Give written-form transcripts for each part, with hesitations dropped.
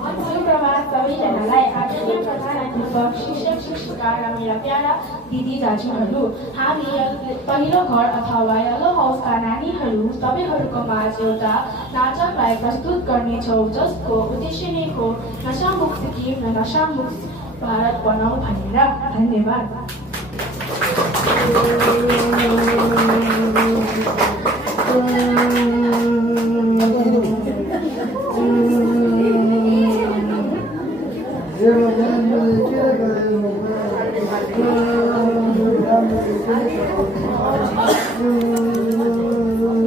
सुप्रभात सबैजनालाई आदरणीय प्रधान अध्यापक, शिक्षक शिक्षिका र मेरा प्यारा दिदी दाजुहरू। हामी पहिलो घर अथवा यल्लो हाउसका नानीहरू तपाईँहरूको माझ एउटा नाटकलाई प्रस्तुत गर्नेछौँ जसको उद्देश्य नै हो नशामुक्त सिक्किम र नशामुक्त भारत बनाऊ भनेर। धन्यवाद।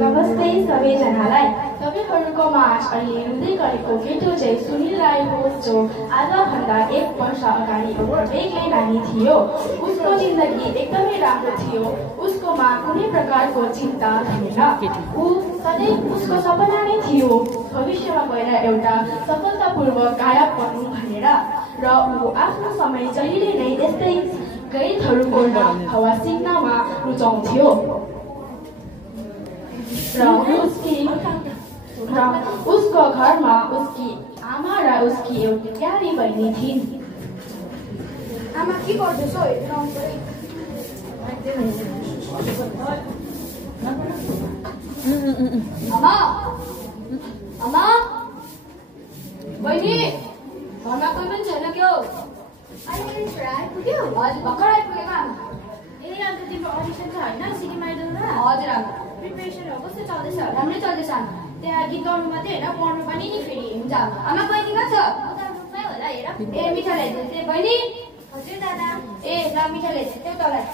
नमस्ते सबैजनालाई। तपाईँहरूको माझ अहिले हुँदै गरेको केटो चाहिँ सुनिल राई हो, जो आजभन्दा 1 वर्ष अगाडि एउटा बेग्लै नानी थियो। उसको जिन्दगी एकदमै राम्रो थियो। उसकोमा कुनै प्रकारको चिन्ता थिएन। उसको सपना नै थियो भविष्यमा गएर एउटा सफलतापूर्वक गायक बन्नु भनेर। र ऊ आफ्नो समय जहिले नै यस्तै गीतहरू बोल्न अथवा सिक्नमा रुचाउँथ्यो। र उसको घरमा उसकी आमा र उसकी एउटी प्यारी बहिनी थिइन्। आमा के गर्दैछौ? आमा बहिनी, घरमा कोही पनि छैन क्या? अहिले छोरा आइपुग्यो? हजुर, भर्खर आइपुगेको आमा। अन्त तिम्रो अडिसन छ होइन सिक्किम आइडलमा? हजुर आमा। प्रिपेरेसनहरू कस्तो चल्दैछ? राम्रै चल्दैछ आमा। त्यहाँ गीत गाउनु मात्रै होइन, पढ्नु पनि नि फेरि। हुन्छ आमा। आमा बहिनी कहाँ छ? रुममै होला हेर। ए मिठा ल्याइदिनु बहिनी। हजुर दादा। ए ल मिठा ल्याइदिनु तँलाई।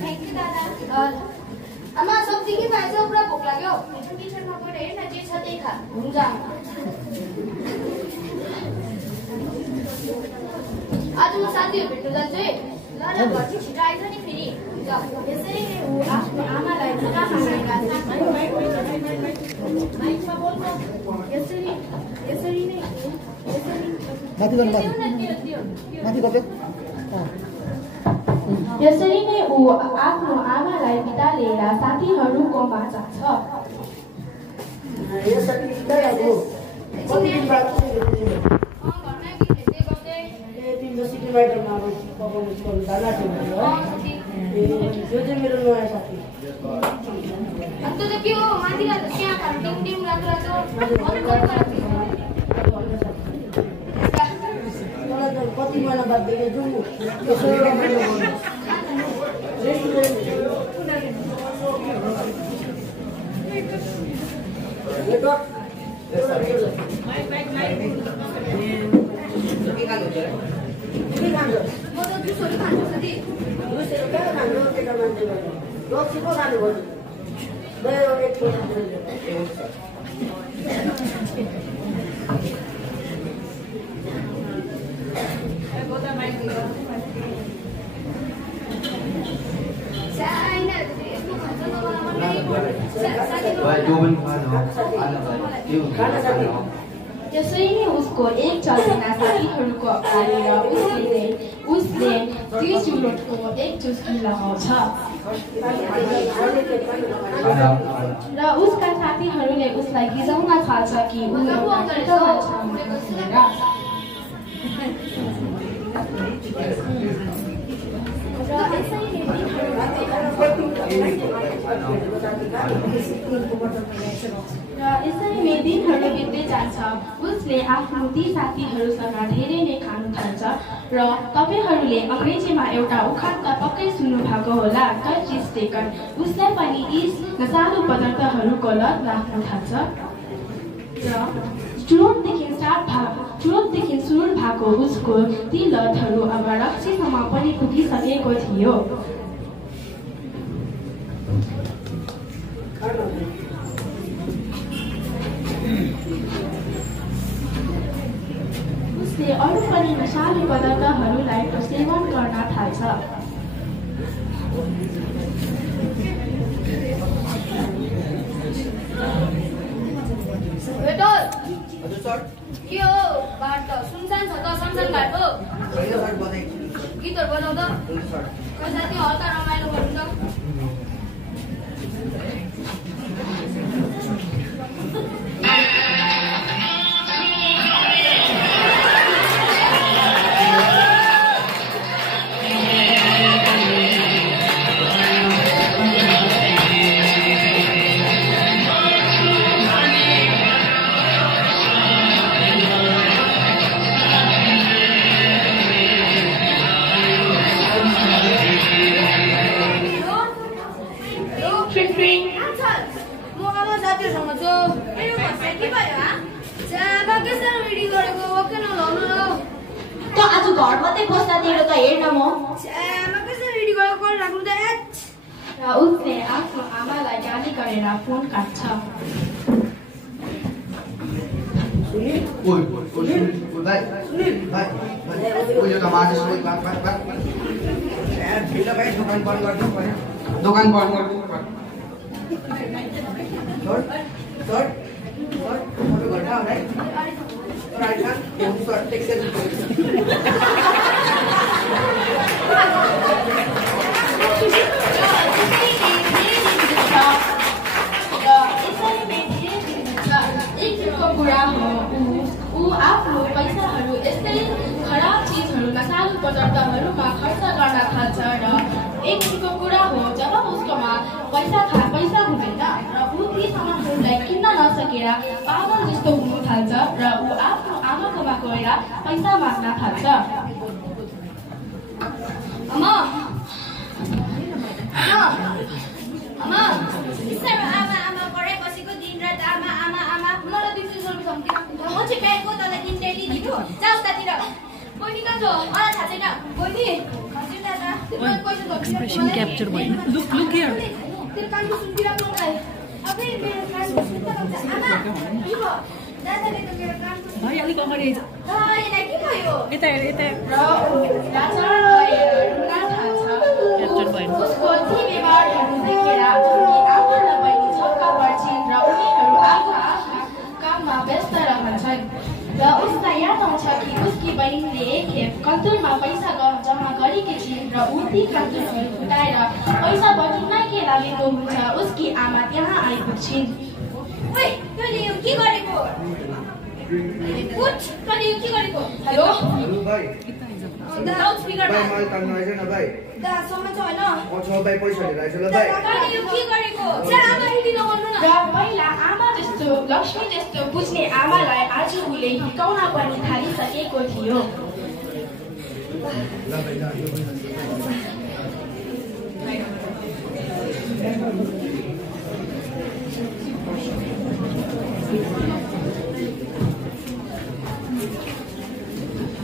थ्याङ्क यू दादा। आमा सब्जी के पाएछ? पुरा भोक लाग्यो। किचनमा गएर हेर न जे छ त्यही खा। हुन्छ आमा। आज म साथीहरू भेट्नु जान्छु है। ल ल घर चाहिँ छिटो आइज नि फेरि। यसरी ऊ आफ्नो आमालाई कहाँ माइकमा बोल्नु। यसरी नै यसरी नै ऊ आफ्नो आमालाई बिदा लिएर साथीहरूकोमा जान्छ। अन्त त के हो माथिबाट त्यहाँ खानु टिम रातो कति महिना बाद देखेको त्यसै नै उसको एक चलना साथीहरूको अगाडि उसले 30 युरोको एक चुस्की लगाउँछ। र उसका साथीहरूले उसलाई गिजाउन थाल्छ कि ऊ एउटा केटो मान्छे भनेर। यसरी दिनहरू बित्दै जान्छ। उसले आफ्नो ती साथीहरूसँग धेरै नै खानु थाल्छ। र तपाईँहरूले अङ्ग्रेजीमा एउटा उखान त पक्कै सुन्नु भएको होला, गट इज टेकन। उसलाई पनि यी नशालु पदार्थहरूको लत लाग्न थाल्छ। र चुरोटदेखि सुरुल भएको उसको ती लतहरू अब रक्सीसम्म पनि पुगिसकेको थियो। उसले अरू पनि नशालु पदार्थहरूलाई सेवन गर्न थाल्छ। के हो बाटो सुनसान छ त? सनसन घाटो गीतहरू बजाउँछ। साथी हल्का रमाइलो गर्नु त। आज घर मात्रै बस्दा तेरो त हेर्न म आमा कसरी रेडी गरेर कल राख्नु त र उसले आफ्नो आमालाई गाली गरेर फोन काट्छ दोकान बन्द गर्नु कुरा हो ऊ आफ्नो पैसाहरू यस्तै खराब चिजहरू नसालु पदार्थहरूमा खर्च गर्न थाल्छ र एक किसिमको कुरा हो जब उसकोमा पैसा हुँदैन र ऊ ती सामानहरूलाई किन्न नसकेर पागल जस्तो हुनु थाल्छ र ऊ आफ्नो आमाकोमा गएर पैसा माग्न थाल्छ आमा करे बसेको दिन रात आमा मलाई दिन्छु सोल्नु सम्झिन म चाहिँ ब्याङ्कको तँलाई दिन डेली दिनु जा उतातिर बहिनी कहाँ छ मलाई थाहा छैन बहिनी हजुर दादा एक्सप्रेसन क्याप्चर भयो लुक हियर तेरो कानको सुनिराख्नु मलाई अबे मेरो कानको सुनिराख्नु आमा यो दादाले त मेरो कानको भाइ अलिक अगाडि आइज यसलाई के भयो यता हेर यता क्याप्चर भयो उसको ती व्यवहारहरू देखेर उनकी आमा र बहिनी छक्क पर्छिन् र उनीहरू आफ्ना काममा व्यस्त रहन्छन् र उसलाई याद आउँछ कि उसकी बहिनीले एकखेप कन्तुरमा पैसा जम्मा गरेकी छिन् र ऊ ती कन्तुरहरू फुटाएर पैसा बटुल्नकै लागि हुन्छ उसकी आमा त्यहाँ आइपुग्छिन् ओइ तैँले यो के गरेको उठ तैँले यो के गरेको हेलो भाइ लाउड स्पिकरमा मैले काम आएछ न भाइ दा समझ हैन भाइ पैसा लिएर आएछ ल भाइ तैँले यो के गरेको जा आमा हिँड्न गर्नु न र पहिला आमा जस्तो लक्ष्मी जस्तो बुझ्ने आमालाई आज उसले हिर्काउन पनि थालिसकेको थियो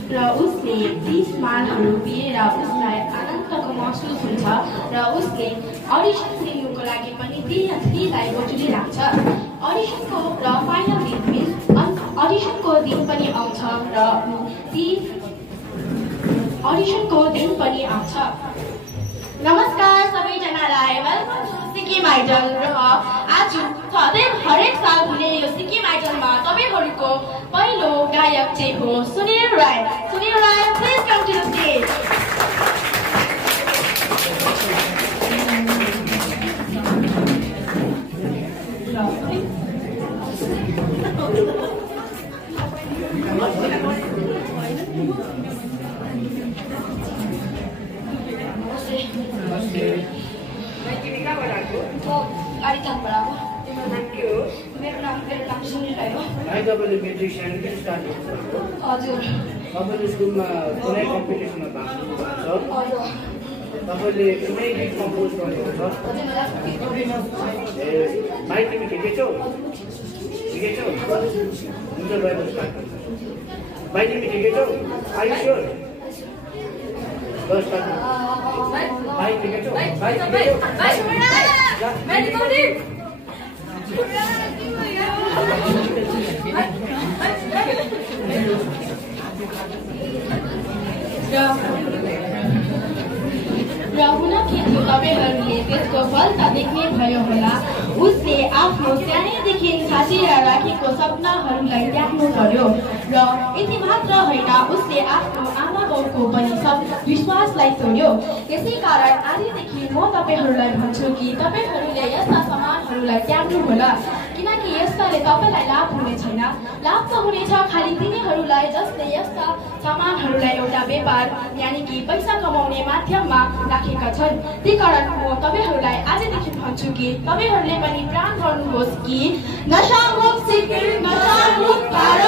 र उसले ती सामानहरू पिएर उसलाई आनन्दको महसुस हुन्छ र उसले अडिसन दिनुको लागि पनि तीलाई बटुलिराख्छ अडिसनको र फाइनल दिन अडिसनको दिन पनि आउँछ र ती अडिसनको दिन पनि आउँछ नमस्कार सबैजनालाई वेलकम टु सिक्किम आइडल र आज हरेक साल हुने यो सिक्किम आइडलमा तपाईँहरूको पहिलो गायक चाहिँ हो Sunil Rai please come to the stage मेरो नाम सुनिल राई हो तपाईँले मेट्रिक सानो किन स्टार्ट गर्नुभएको हजुर तपाईँले स्कुलमा कुनै कम्पिटिसनमा भाग लिनुभएको छ तपाईँले कुनै गीत कम्पोज गर्नुहुन्छ ए भाइ तिमी ठिकै छौ हुन्छ भाइ स्टार्ट गर्छ भाइ तिमी ठिकै छौ आर यु स्योर ल स्टार्ट भाइ ठिकै छौ भाइ र हुन खिच्यो तपाईँहरूले त्यसको फल त देख्ने भयो होला उसले आफ्नो सानैदेखि साँचेर राखेको सपनाहरूलाई त्याग्नु पर्यो र यति मात्र होइन उसले आफ्नो आमा बाउको पनि सब विश्वासलाई तोड्यो त्यसै कारण आजदेखि म तपाईँहरूलाई भन्छु कि तपाईँहरूले यस्ता सामानहरूलाई त्याग्नु होला किनकि यस्ताले तपाईँलाई लाभ हुने छैन लाभ त हुनेछ खालि तिनीहरूलाई जसले यस्ता सामानहरूलाई एउटा व्यापार यानि कि पैसा कमाउने माध्यममा राखेका छन् त्यही कारण म तपाईँहरूलाई आजदेखि भन्छु कि तपाईँहरूले पनि प्रण गर्नुहोस् कि नशामुक्त सिक्किम नशामुक्त भारत